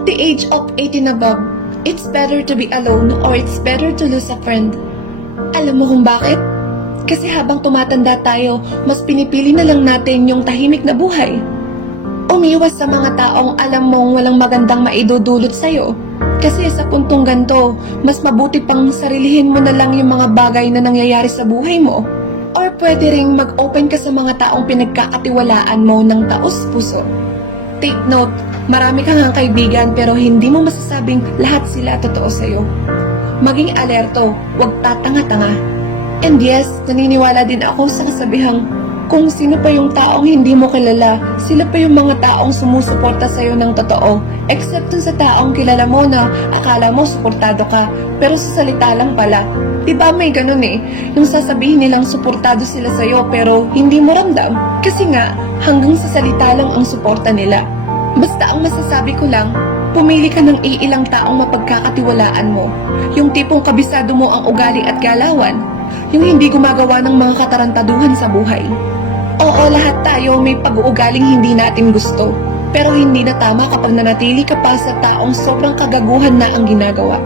At the age of 18 above, it's better to be alone or it's better to lose a friend. Alam mo kung bakit? Kasi habang tumatanda tayo, mas pinipili na lang natin yung tahimik na buhay. Umiwas sa mga taong alam mong walang magandang maidudulot sa'yo. Kasi sa puntong ganto, mas mabuti pang sarilihin mo na lang yung mga bagay na nangyayari sa buhay mo. Or pwede ring mag-open ka sa mga taong pinagkakatiwalaan mo ng taos puso. Take note, marami kang ang kaibigan pero hindi mo masasabing lahat sila totoo sa'yo. Maging alerto, huwag tatanga-tanga. And yes, naniniwala din ako sa kasabihang kung sino pa yung taong hindi mo kilala, sila pa yung mga taong sumusuporta sa'yo ng totoo. Except sa taong kilala mo na akala mo suportado ka, pero sa salita lang pala. Diba may ganun eh, yung sasabihin nilang suportado sila sa'yo pero hindi mo ramdam. Kasi nga, hanggang sa salita lang ang suporta nila. Basta ang masasabi ko lang, pumili ka ng iilang taong mapagkakatiwalaan mo. Yung tipong kabisado mo ang ugali at galawan. Yung hindi gumagawa ng mga katarantaduhan sa buhay. Oo, lahat tayo may pag-uugaling hindi natin gusto. Pero hindi na tama kapag nanatili ka pa sa taong sobrang kagaguhan na ang ginagawa.